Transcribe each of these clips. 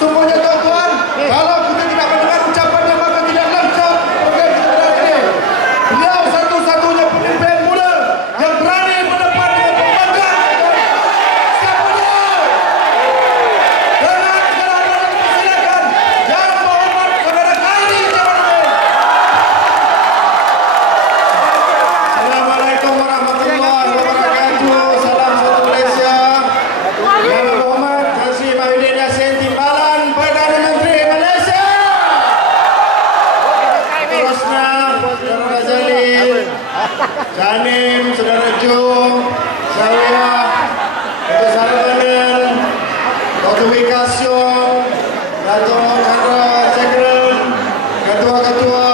Setumpahnya tuan-tuan, kalau kita tidak mendengar ucapannya maka tidak langsung program kita berada ini. Beliau satu-satunya pemimpin muda yang berani berdepan dengan pembangkang. Siapa dia? Dengan segala persilakan Yang Berhormat Saudara Khairi Jamaluddin. Assalamualaikum warahmatullahi wabarakatuh. Salam satu Malaysia. Yang Berhormat Tan Sri Mahyudin Yassin Timbalan, Perdana Menteri Malaysia. Terusnya Saudara Razali, Janim, Saudara Jo, saya, Dr. Saravanan, Dr. Wikasyo, Dato' Chandra Sekren, ketua-ketua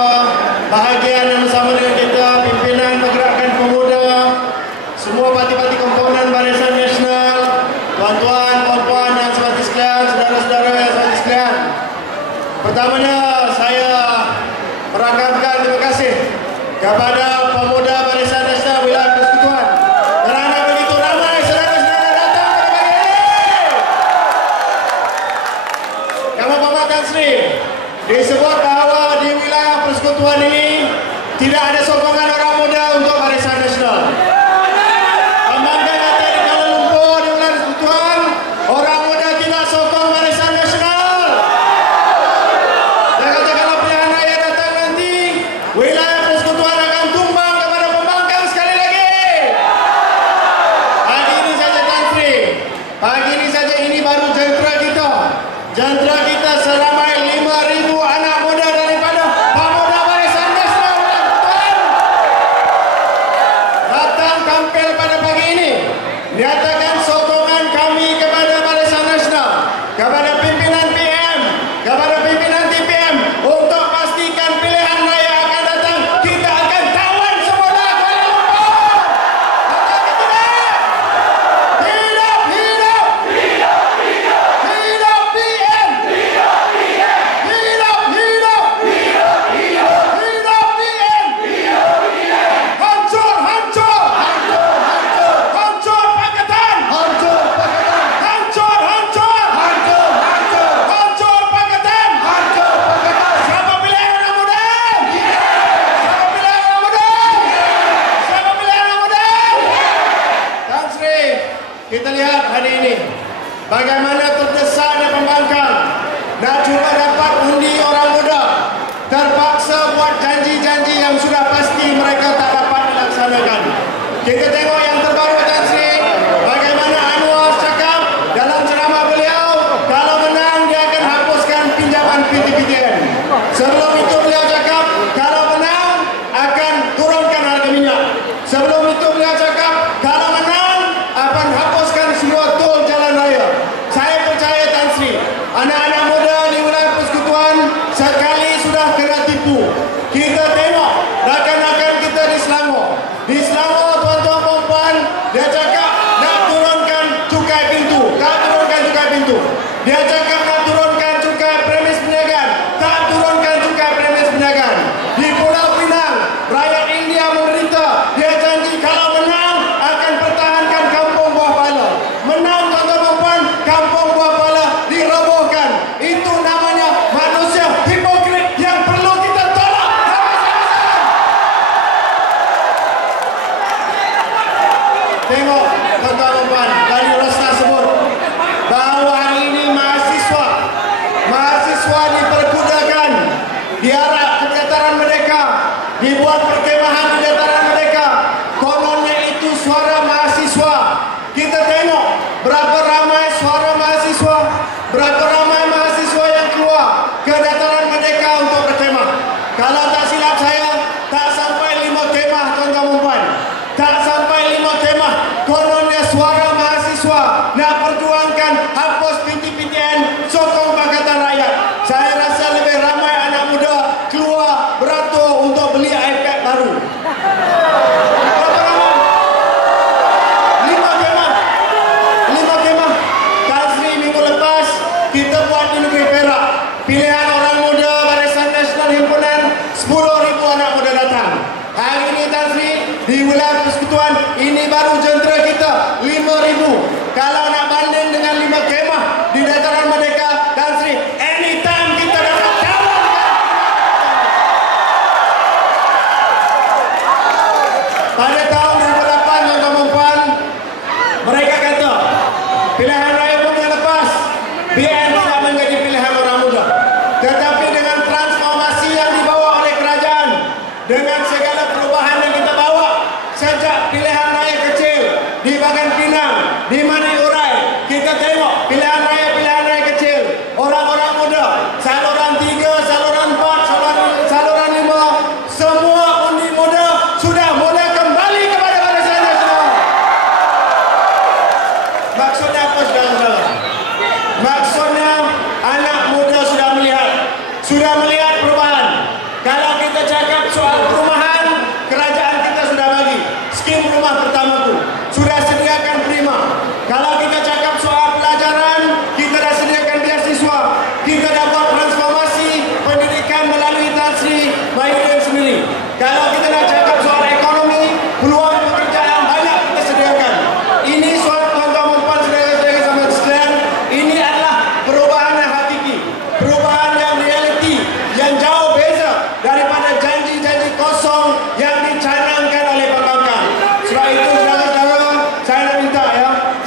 bahagian yang bersama dengan kita, pimpinan pergerakan pemuda, semua parti-parti komponen Barisan Nasional, tuan-tuan, puan-puan dan sahabat sekalian, saudara-saudara dan sahabat sekalian. Pertamanya saya merangkamkan terima kasih kepada pemuda Barisan Nasional Wilayah Persekutuan kerana begitu ramai saudara-saudara datang pada pagi ini. Yang Berhormat Tan Sri, disebut bahawa di wilayah Persekutuan ini tidak ada sokongan orang muda untuk Barisan Nasional. Pembangkang kata di Kuala Lumpur di wilayah Persekutuan, orang muda tidak sokong Barisan Nasional. Dia kata kalau pilihan raya datang nanti, wilayah Persekutuan akan tumbang kepada pembangkang sekali lagi. Pagi ini saja Tan Sri, pagi ini saja ini baru jentera kita. Jentera kita selama 5,000 anak muda daripada pemuda Barisan Nasional wilayah Persekutuan datang tampil pada pagi ini. Nyatakan sokongan kami kepada Barisan Nasional, kepada pimpinan PM, kepada pimpinan TPM untuk pastikan pilihan raya akan datang. Kita akan tawan semua Kuala Lumpur. Hidup, hidup, hidup PM. Hidup, hidup, hidup PM. Hancur, hancur, hancur Pakatan. Hancur Pakatan. Siapa pilihan anak muda? Siapa pilihan anak muda? Siapa pilihan anak muda? Tan Sri, kita lihat hari ini bagaimana terdesaknya pembangkang nak cuba dapat undi orang muda, terpaksa buat janji-janji yang sudah pasti mereka tak dapat dilaksanakan. Kita tengok yang terbaru Tan Sri, bagaimana Anwar cakap dalam ceramah beliau, kalau menang dia akan hapuskan pinjaman PTPTN. Sebelum itu beliau cakap kalau menang akan turunkan harga minyak. Sebelum itu beliau cakap kalau menang akan hapuskan semua tol jalan raya. Saya percaya Tan Sri, anak-anak muda di wilayah Persekutuan sekali sudah kena tipu. Kita tengok rakan-rakan kita di Selangor. Di Selangor tuan-tuan perempuan, dia cakap nak turunkan cukai pintu. Tak turunkan cukai pintu. Dia cakap nak turunkan cukai premis perniagaan. Tak turunkan cukai premis perniagaan. Di Pulau Pinang, rakyat India menderita. Dia janji kalau menang akan pertahankan kampung Buah Pala. Menang tuan-tuan perempuan, kampung Buah Pala dirobohkan. Itu namanya manusia hipokrit yang perlu kita tolak. Tengok tuan-tuan perempuan, tadi Rosna sebut bahawa hari ini mahasiswa diperbudakan, diarak ke dataran Merdeka, dibuat perkemahan di dataran Merdeka. Kononnya itu suara mahasiswa. Kita tengok berapa ramai suara mahasiswa, berapa ramai mahasiswa yang keluar ke dataran Merdeka untuk berkemah. Kalau tak silap saya, tak sampai 5 kemah tuan-tuan perempuan. Tak sampai 5 kemah. Kononnya suara mahasiswa nak perjuangkan hapus PTPTN, sokong Pakatan Rakyat. Saya rasa lebih ramai anak muda keluar beratur untuk beli iPad baru. Berapa ramai? 5 kemah. 5 kemah. Tan Sri minggu lepas kita buat di negeri Perak. Pilihan orang muda Barisan Nasional Himpunan 10,000 anak muda datang. Hari ini Tan Sri di wilayah Persekutuan ini baru jentera kita 5,000. Kalau nak banding dengan 5 kemah di dataran Merdeka, Tan Sri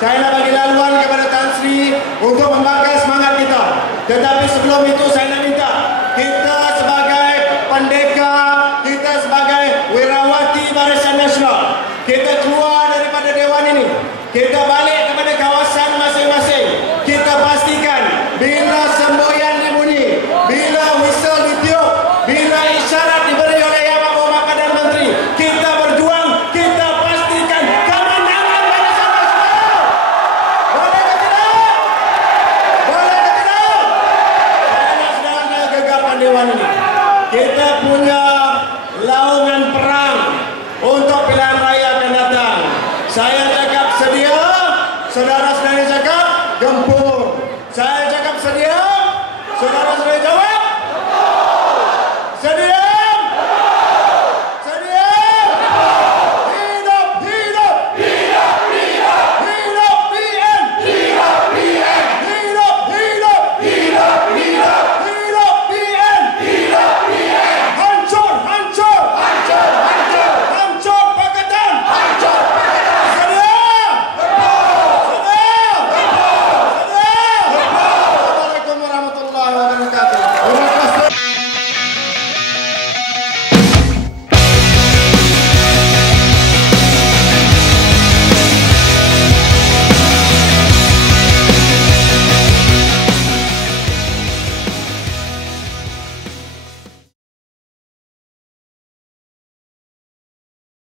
saya nak bagi laluan kepada Tan Sri untuk membakar semangat kita. Tetapi sebelum itu saya nak minta kita sebagai pendekar, kita sebagai wirawati Barisan Nasional, kita keluar daripada Dewan ini. Kita balik